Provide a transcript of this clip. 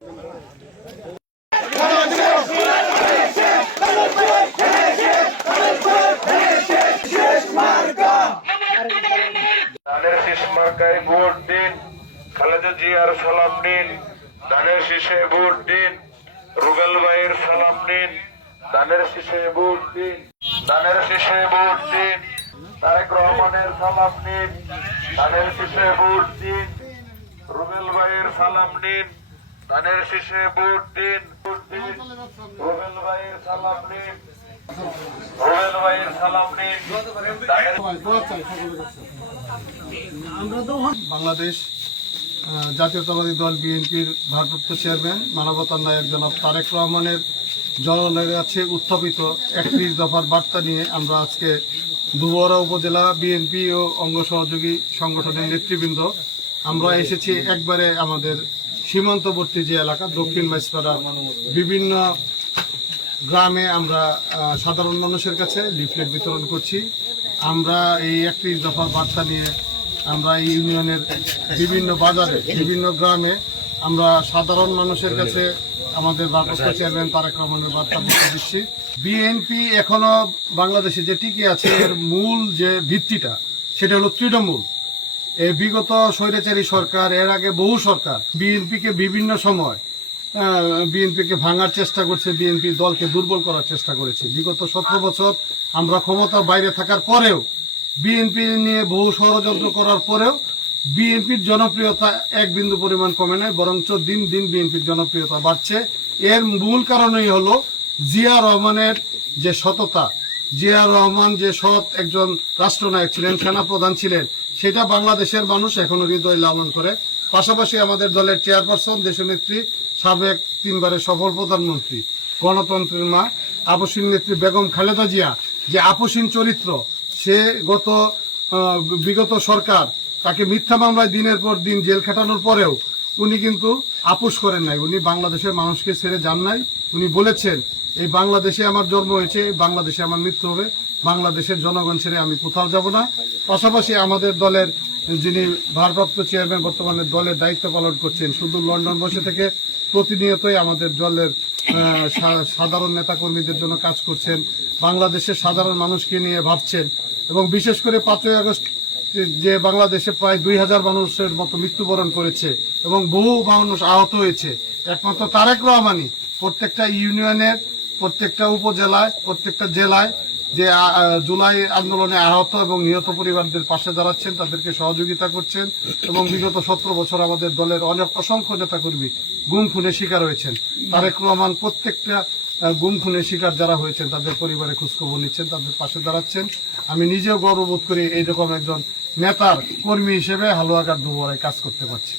ধানের শীষ মার্কায় ভোট দিন, খালেদা জিয়ার সালাম নিন। ধানের শীষে ভোট দিন, রুবেল ভাইয়ের সালাম নিন। ধানের শীষে ভোট দিন, ধানের শীষে ভোট দিন, তারেক রহমানের সালাম নিন। ধানের শীষে ভোট দিন, রুবেল ভাইয়ের সালাম নিন। ধানের শীষে ভোট দিন, ভোট দিন, রুবেল ভাইয়ের সালাম নিন। রুবেল ভাইয়ের সালাম নিন। বাংলাদেশ জাতীয়তাবাদী দল বিএনপির ভারপ্রাপ্ত চেয়ারম্যান মানবতার নায়ক জনাব তারেক রহমানের জনগণের কাছে উত্থাপিত 31 দফার বার্তা নিয়ে আমরা আজকে দুবরা উপজেলা বিএনপি ও অঙ্গ সহযোগী সংগঠনের নেতৃবৃন্দ আমরা এসেছি একবারে আমাদের সীমান্তবর্তী যে এলাকা দক্ষিণ মাইজপাড়ার বিভিন্ন গ্রামে আমরা সাধারণ মানুষের কাছে লিফলেট বিতরণ করছি। আমরা এই 31 দফা বার্তা নিয়ে আমরা এই ইউনিয়নের বিভিন্ন বাজারে বিভিন্ন গ্রামে আমরা সাধারণ মানুষের কাছে আমাদের ভারপ্রাপ্ত চেয়ারম্যান তারেক রহমানের বার্তা পৌঁছে দিচ্ছি। বিএনপি এখনো বাংলাদেশে যে টিকে আছে এর মূল যে ভিত্তিটা সেটা হলো তৃণমূল। এই বিগত স্বৈরাচারী সরকার, এর আগে বহু সরকার বিএনপিকে বিভিন্ন সময় বিএনপিকে ভাঙার চেষ্টা করছে, বিএনপি দলকে দুর্বল করার চেষ্টা করেছে। বিগত 17 বছর আমরা ক্ষমতার বাইরে থাকার পরেও বিএনপি নিয়ে বহু ষড়যন্ত্র করার পরেও বিএনপির জনপ্রিয়তা এক বিন্দু পরিমাণ কমে নাই, বরঞ্চ দিন দিন বিএনপির জনপ্রিয়তা বাড়ছে। এর মূল কারণই হলো জিয়া রহমানের যে সততা, জিয়া রহমান যে সৎ একজন রাষ্ট্রনায়ক ছিলেন, সেনাপ্রধান ছিলেন, সেটা বাংলাদেশের মানুষ এখনো হৃদয় লালন করে। পাশাপাশি আমাদের দলের চেয়ারপারসন, দেশনেত্রী, সাবেক 3 বারের সফল প্রধানমন্ত্রী, গণতন্ত্রের মা, আপসীন নেত্রী বেগম খালেদা জিয়া যে আপসীন চরিত্র, সে বিগত সরকার তাকে মিথ্যা মামলায় দিনের পর দিন জেল খাটানোর পরেও উনি কিন্তু আপোষ করেন নাই। উনি বাংলাদেশের মানুষকে ছেড়ে যান নাই। উনি বলেছেন, এই বাংলাদেশে আমার জন্ম হয়েছে, বাংলাদেশে আমার মৃত্যু হবে, বাংলাদেশের জনগণ ছেড়ে আমি কোথাও যাব না। পাশাপাশি আমাদের দলের যিনি ভারপ্রাপ্ত চেয়ারম্যান বর্তমানে দলের দায়িত্ব পালন করছেন, শুধু লন্ডন বসে থেকে প্রতিনিয়তই আমাদের দলের সাধারণ নেতাকর্মীদের জন্য কাজ করছেন, বাংলাদেশের সাধারণ মানুষকে নিয়ে ভাবছেন। এবং বিশেষ করে 5ই আগস্ট যে বাংলাদেশে প্রায় 2000 মানুষের মতো মৃত্যুবরণ করেছে এবং বহু মানুষ আহত হয়েছে, একমাত্র তারেক রহমানই প্রত্যেকটা ইউনিয়নের, প্রত্যেকটা উপজেলায়, প্রত্যেকটা জেলায় যে জুলাই আন্দোলনে আহত এবং নিহত পরিবারদের পাশে দাঁড়াচ্ছেন, তাদেরকে সহযোগিতা করছেন। এবং বিগত 17 বছর আমাদের দলের অসংখ্য নেতাকর্মী গুম খুনের শিকার হয়েছেন। তারেক রহমান প্রত্যেকটা গুম খুনের শিকার যারা হয়েছেন তাদের পরিবারে খোঁজখবর নিচ্ছেন, তাদের পাশে দাঁড়াচ্ছেন। আমি নিজেও গর্ববোধ করি এইরকম একজন নেতার কর্মী হিসেবে হালুয়াঘাট দুবরায় কাজ করতে পারছি।